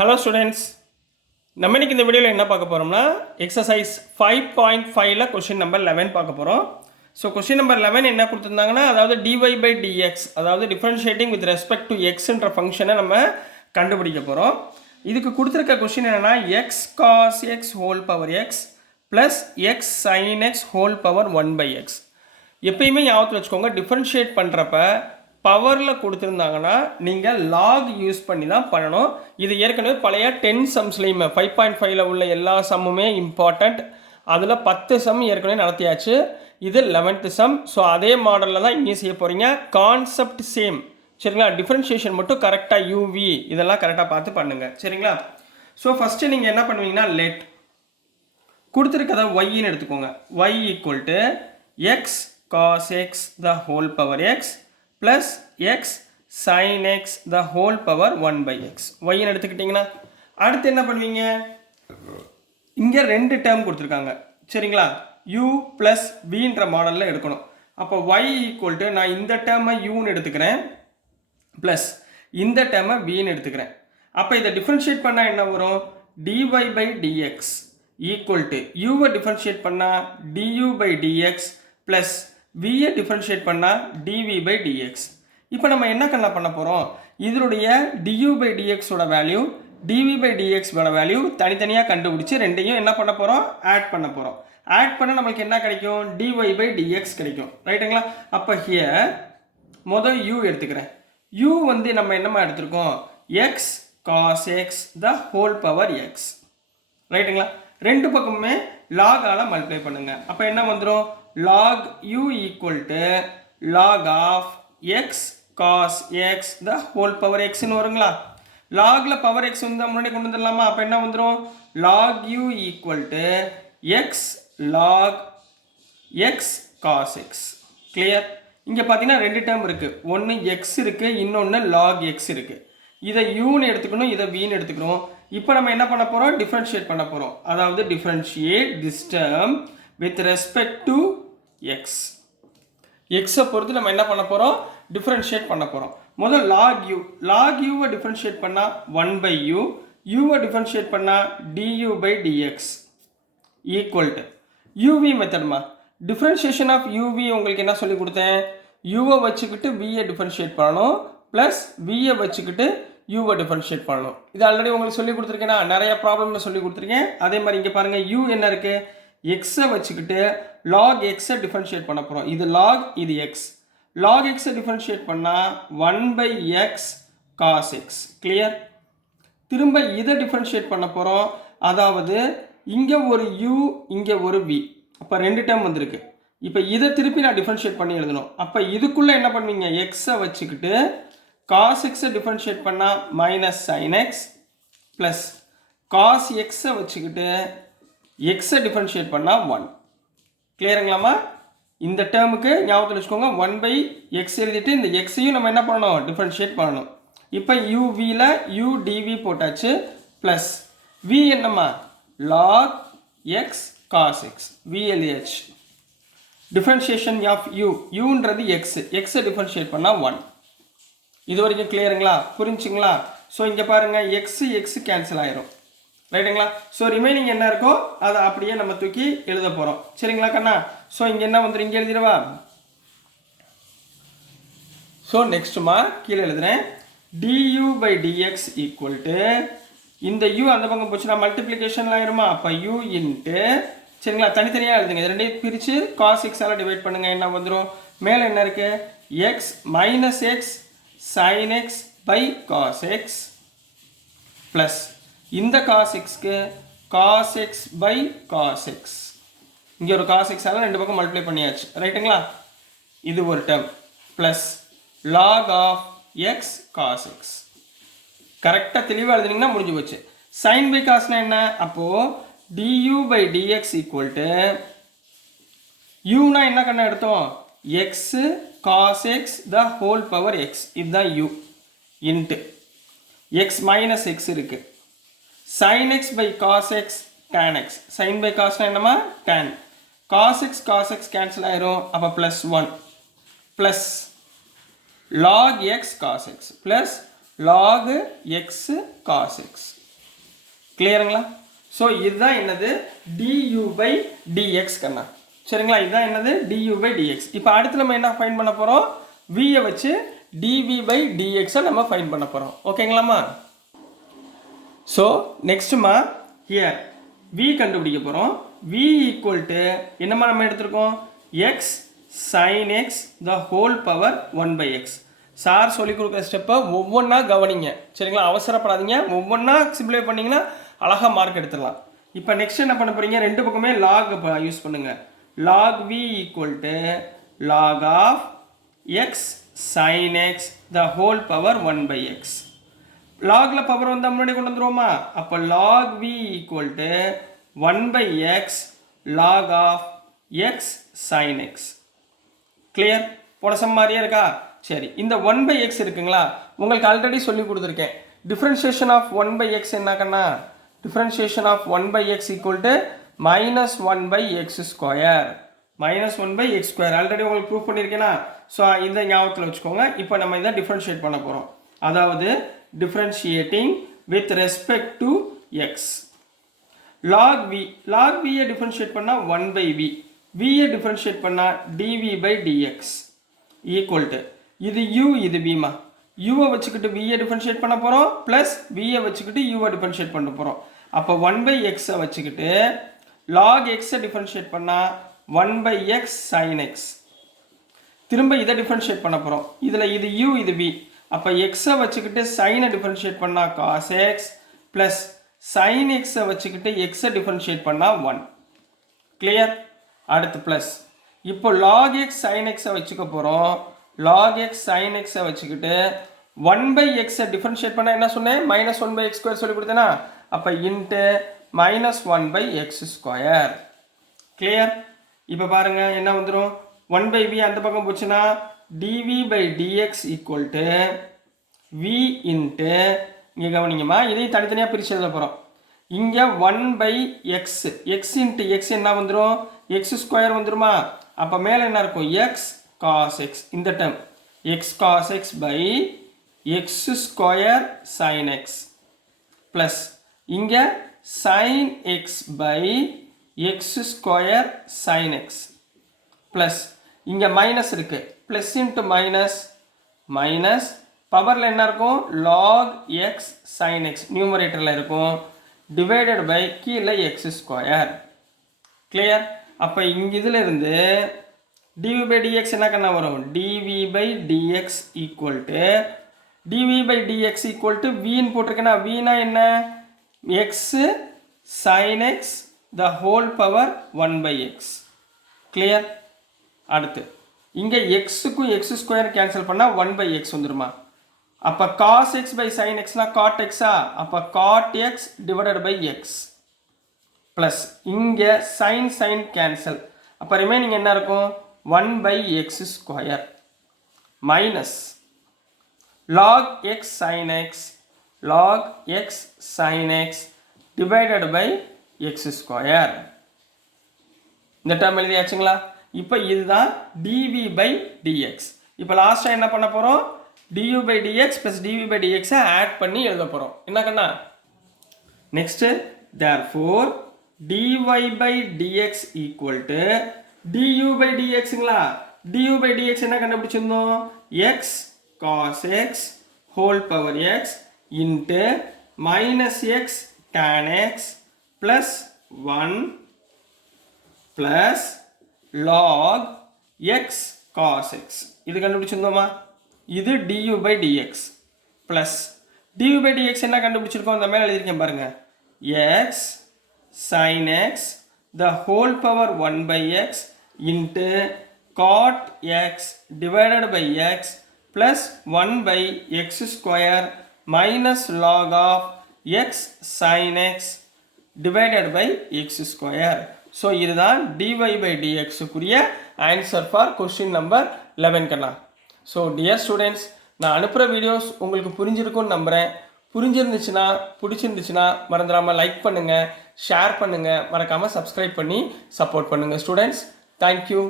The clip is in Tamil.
Hello students, நம்ம இன்னைக்கு இந்த வீடியோவில் என்ன பார்க்க போகிறோம்னா எக்ஸசைஸ் 5.5ல கொஸ்டின் நம்பர் 11 பார்க்க போகிறோம். ஸோ கொஸ்டின் நம்பர் 11 என்ன கொடுத்துருந்தாங்கன்னா, அதாவது dy by dx, அதாவது டிஃபரன்ஷியேட்டிங் வித் ரெஸ்பெக்ட் டு எக்ஸ்ன்ற ஃபங்க்ஷனை நம்ம கண்டுபிடிக்க போகிறோம். இதுக்கு கொடுத்துருக்க கொஸ்டின் என்னென்னா x cos x whole power x plus x sin x whole power 1/x. எப்பயுமே ஞாபகத்தில் வச்சுக்கோங்க, டிஃபரன்ஷியேட் பண்ணுறப்ப பவரில் கொடுத்துருந்தாங்கன்னா நீங்கள் லாக் யூஸ் பண்ணி தான் பண்ணணும். இது ஏற்கனவே பழைய 10 சம்ஸ்லேயுமே 5.5ல் உள்ள எல்லா சம்முமே இம்பார்ட்டண்ட். அதில் 10 சம் ஏற்கனவே நடத்தியாச்சு. இது 11th சம். ஸோ அதே மாடலில் தான் இங்கே செய்ய போகிறீங்க. கான்செப்ட் சேம், சரிங்களா? டிஃப்ரென்ஷியேஷன் மட்டும் கரெக்டாக யூவி இதெல்லாம் கரெக்டாக பார்த்து பண்ணுங்கள், சரிங்களா? ஸோ ஃபஸ்ட்டு நீங்கள் என்ன பண்ணுவீங்கன்னா, லெட் கொடுத்துருக்கதை ஒய்ன்னு எடுத்துக்கோங்க. Y equal to x cos x the whole power x plus x sin x the whole power 1/x. yன்னு எடுத்துக்கிட்டிங்கன்னா அடுத்து என்ன பண்ணுவீங்க, இங்கே 2 டேர்ம் கொடுத்துருக்காங்க, சரிங்களா? u plus vன்ற மாடலில் எடுக்கணும். அப்போ y ஈக்குவல் டு நான் இந்த டேர்மை யூன்னு எடுத்துக்கிறேன் ப்ளஸ் இந்த டேர்மை vன்னு எடுத்துக்கிறேன். அப்போ இதை டிஃப்ரென்ஷியேட் பண்ணால் என்ன வரும், dy by dx equal to யூவை டிஃப்ரென்ஷியேட் பண்ணால் du by dx ப்ளஸ் vயை டிஃபரன்ஷியேட் பண்ணால் dv by dx. இப்போ நம்ம என்ன பண்ண போகிறோம், இதனுடைய du by dx ஓட வேல்யூ dv by dx ஓட வேல்யூ தனித்தனியாக கண்டுபிடிச்சி ரெண்டையும் என்ன பண்ண போகிறோம், ஆட் பண்ண போகிறோம். ஆட் பண்ண நம்மளுக்கு என்ன கிடைக்கும், dy by dx கிடைக்கும், ரைட்டுங்களா? அப்போ ஹியர் முதல் u எடுத்துக்கிறேன். u வந்து நம்ம என்னமா எடுத்திருக்கோம், x cos x the whole power x, ரைட்டுங்களா? ரெண்டு பக்கமுமே log ஆல மல்டிப்ளை பண்ணுங்க. அப்போ என்ன வந்துடும், log u equal to log of x cos x the whole power x ன்னு வருங்களா? logல power x வந்து முன்னாடி கொண்டு வந்துடலாமா? அப்போ என்ன வந்துடும், log u equal to x log x cos x. Clear? இங்கே பார்த்தீங்கன்னா 2 டேர்ம் இருக்குது. ஒன்று x இருக்குது, இன்னொன்று log x இருக்குது. இதை uன்னு எடுத்துக்கணும், இதை vன்னு எடுத்துக்கணும். இப்போ நம்ம என்ன பண்ண போகிறோம், டிஃப்ரென்ஷியேட் பண்ண போகிறோம். அதாவது differentiate this term with respect to x. x பொறுத்து நம்ம என்ன பண்ண போகிறோம், டிஃப்ரென்ஷியேட் பண்ண போகிறோம். முதல் log u, log uவை டிஃப்ரென்ஷியேட் பண்ணால் 1/u, uவை டிஃப்ரென்ஷியேட் பண்ணால் du by dx equal to uv மெத்தட்மா. டிஃப்ரென்ஷியேஷன் ஆஃப் uv உங்களுக்கு என்ன சொல்லி கொடுத்தேன், uவை வச்சுக்கிட்டு vயை டிஃப்ரென்ஷியேட் பண்ணணும் ப்ளஸ் vயை வச்சுக்கிட்டு uவை டிஃப்ரென்ஷியேட் பண்ணணும். இது ஆல்ரெடி உங்களுக்கு சொல்லி கொடுத்துருக்கேன்னா, நிறைய ப்ராப்ளமில் சொல்லி கொடுத்துருக்கேன். அதே மாதிரி இங்கே பாருங்கள், u என்ன இருக்குது, எக்ஸை வச்சுக்கிட்டு log எக்ஸை டிஃபரன்ஷியேட் பண்ண போகிறோம். இது log, இது எக்ஸ். log எக்ஸை டிஃபரன்ஷியேட் பண்ணால் 1/x cos x. கிளியர்? திரும்ப இதை டிஃபரன்ஷியேட் பண்ண போகிறோம். அதாவது இங்கே ஒரு u, இங்கே ஒரு v. அப்போ 2 டேர்ம் வந்திருக்கு. இப்போ இதை திருப்பி நான் டிஃபரன்ஷியேட் பண்ணி எழுதணும். அப்போ இதுக்குள்ளே என்ன பண்ணுவீங்க, எக்ஸை வச்சுக்கிட்டு cos எக்ஸை டிஃபரன்ஷியேட் பண்ணால் minus sin x plus cos எக்ஸை வச்சுக்கிட்டு எக்ஸை டிஃபரன்ஷியேட் பண்ணால் 1. கிளியருங்களாமா? இந்த டேர்முக்கு ஞாபகத்தில் வச்சுக்கோங்க, 1/x எழுதிட்டு இந்த எக்ஸையும் நம்ம என்ன பண்ணணும், டிஃபரன்ஷியேட் பண்ணணும். இப்போ uvல u dv போட்டாச்சு ப்ளஸ் v என்னம்மா, log x cos x, v எழுதியாச்சு. டிஃபரன்ஷியேஷன் ஆஃப் uன்றது எக்ஸை டிஃபரன்ஷியேட் பண்ணால் 1. இது வரைக்கும் கிளியருங்களா, புரிஞ்சுங்களா? ஸோ இங்கே பாருங்கள், எக்ஸ் கேன்சல் ஆயிரும், ரைட்டுங்களா? ஸோ ரிமைனிங் என்ன இருக்கோ அதை அப்படியே நம்ம தூக்கி எழுத போகிறோம், சரிங்களா கண்ணா? ஸோ இங்கே என்ன வந்துடும், இங்கே எழுதிடுவா. ஸோ நெக்ஸ்ட்டுமா கீழே எழுதுறேன், du by dx equal to இந்த u அந்த பக்கம் போச்சுன்னா மல்டிப்ளிகேஷனில் ஆயிருமா? அப்போ u இன்ட்டு, சரிங்களா? தனித்தனியாக எழுதுங்க. இது ரெண்டையும் பிரித்து cos x டிவைட் பண்ணுங்கள். என்ன வந்துடும், மேலே என்ன இருக்குது, X minus X sin x by cos x plus இந்த cos xக்கு cos x by cos x. இங்கே ஒரு cos x ஆல 2 பக்கம் மல்டிப்ளை பண்ணியாச்சு, ரைட்டுங்களா? இது ஒரு term plus log of x cos x. கரெக்டாக தெளிவாக எழுதுனீங்கன்னா முடிஞ்சு போச்சு. sin by cosனா என்ன, அப்போது du by dx equal to uனா என்ன கண்ணா எடுத்தோம், x cos x the whole power x, இதுதான் u into x minus x இருக்குது sin x by cos x tan x. sin by cos என்னமா, tan. cos x cancel ஆயிரும். அப்போ plus 1 plus log x cos x plus log x cos x. கிளியருங்களா? ஸோ இதுதான் என்னது du by dx கண்ணா. சரிங்களா? இதுதான் என்னது du by dx. இப்போ அடுத்து நம்ம என்ன ஃபைண்ட் பண்ண போகிறோம்? vயை வச்சு dv by dxஐ நம்ம ஃபைண்ட் பண்ண போகிறோம். ஓகேங்களாமா? ஸோ நெக்ஸ்ட்டுமா ஹியர் v கண்டுபிடிக்க போகிறோம். v ஈக்குவல் டு என்னம்மா நம்ம எடுத்துருக்கோம்? x sin x the whole power 1 by x. Sir சொல்லிக் கொடுக்குற ஸ்டெப்பை ஒவ்வொன்றா கவனிங்க. சரிங்களா? அவசரப்படாதீங்க. ஒவ்வொன்றா சிம்பிளை பண்ணிங்கன்னா அழகாக மார்க் எடுத்துடலாம். இப்போ நெக்ஸ்ட் என்ன பண்ண போகிறீங்க? ரெண்டு பக்கமே லாக் யூஸ் பண்ணுங்கள். log v equal to log of x sin x the whole power 1 by x. லாகில் பவர் வந்தால் முன்னாடி கொண்டு வந்துருவோமா? அப்போ log v equal to 1 by x log of x sin x. Clear? போன சம் மாதிரியே இருக்கா? சரி, இந்த 1 by x இருக்குங்களா? உங்களுக்கு ஆல்ரெடி சொல்லி கொடுத்துருக்கேன். டிஃப்ரென்ஷியேஷன் ஆஃப் 1 by x என்னக்கண்ணா? Differentiation of 1 by x equal to -1 by x square. -1 by x square already உங்களுக்கு ப்ரூவ் பண்ணியிருக்கேனா? ஸோ இந்த ஞாபகத்தில் வச்சுக்கோங்க. இப்போ நம்ம இதை டிஃப்ரென்ஷியேட் பண்ண போகிறோம். அதாவது differentiating with respect to x. log v யை டிஃப்ரென்ஷியேட் பண்ணால் 1 by v. vயை டிஃப்ரென்ஷியேட் பண்ணால் dv by dx equal to இது u இது vமா. uவை வச்சுக்கிட்டு vயை டிஃப்ரென்ஷியேட் பண்ண போகிறோம் ப்ளஸ் vயை வச்சுக்கிட்டு uவை டிஃப்ரென்ஷியேட் பண்ண போகிறோம். அப்போ 1 by xஐ வச்சுக்கிட்டு log xஐ டிஃப்ரென்ஷியேட் பண்ணால் 1 by x sin x. திரும்ப இதை டிஃப்ரென்ஷியேட் பண்ண போகிறோம். இதில் இது u இது v. அப்போ xஐ வச்சுக்கிட்டு சைனை டிஃப்ரென்ஷியேட் பண்ணால் cos x ப்ளஸ் sin xஐ வச்சுக்கிட்டு xஐ டிஃப்ரென்ஷியேட் பண்ணால் 1. கிளியர்? அடுத்து ப்ளஸ் இப்போ log x sin xஐ வச்சுக்க போகிறோம். log x sin xஐ வச்சுக்கிட்டு 1 by xஐ டிஃப்ரென்ஷியேட் பண்ணால் என்ன சொன்னேன்? -1 by x ஸ்கொயர் சொல்லி கொடுத்தேனா? அப்போ into -1 by x square. Clear? இப்போ பாருங்கள் என்ன வந்துடும்? 1 by v அந்த பக்கம் போச்சுன்னா dv by dx equal to v into இங்கே கவனிங்கம்மா, இதையும் தனித்தனியாக பிரித்து எழுத போகிறோம். இங்கே 1 by x இன்ட்டு x என்ன வந்துடும்? x ஸ்கொயர் வந்துடுமா? அப்போ மேலே என்ன இருக்கும்? x cos x. இந்த term x cos x by x square sin x plus இங்கே sin x by x square sin x plus இங்கே மைனஸ் இருக்குது. ப்ளஸ் இன்ட்டு மைனஸ் பவரில் என்ன இருக்கும்? log x sin x நியூமரேட்டரில் இருக்கும் டிவைடட் பை கீழே x ஸ்கொயர். கிளியர்? அப்போ இங்கே இதில் இருந்து dv by dx என்ன கண்ணா வரும்? dv by dx equal to dv by dx equal to vன்னு போட்டிருக்கேன்னா vனா என்ன? x sin x the whole power 1 by x. Clear? அடுத்து இங்கே எக்ஸுக்கும் எக்ஸ் ஸ்கொயர் கேன்சல் பண்ணால் 1 by x வந்துடுமா? அப்போ cos x by sin xனா cot xா? அப்போ cot x divided by x plus இங்கே sin கேன்சல். அப்போ ரிமைனிங் என்ன இருக்கும்? 1 by x square minus log x sin x divided by x square. இந்த டேர்ம் எழுதியாச்சுங்களா? இப்போ இதுதான் dv by dx. இப்போ லாஸ்ட்டாக என்ன பண்ண போகிறோம்? du by dx plus dv by dxஐ ஆட் பண்ணி எழுத போகிறோம். என்ன கண்ணா? Next therefore dy by dx equal to du by dxங்களா? du by dx என்ன கண்டுபிடிச்சிருந்தோம்? x cos x whole power x into minus x tan x plus 1 plus log x cos x. இது கண்டுபிடிச்சிருந்தோமா? இது du by dx plus du by dx என்ன கண்டுபிடிச்சிருக்கோம்? அந்த மேலே எழுதியிருக்கேன் பாருங்க. x sin x the whole power 1 by x into cot x divided by x plus 1 by x square minus log of x sin x divided by x square. So இதுதான் dy by dx குரிய answer for question number 11 Kanna. So dear students, நான் அனுப்புகிற வீடியோஸ் உங்களுக்கு புரிஞ்சிருக்கும்னு நம்புகிறேன். பிடிச்சிருந்துச்சுன்னா மறந்துடாமல் லைக் பண்ணுங்கள், ஷேர் பண்ணுங்கள், மறக்காமல் சப்ஸ்கிரைப் பண்ணி சப்போர்ட் பண்ணுங்கள் ஸ்டூடெண்ட்ஸ். தேங்க்யூ.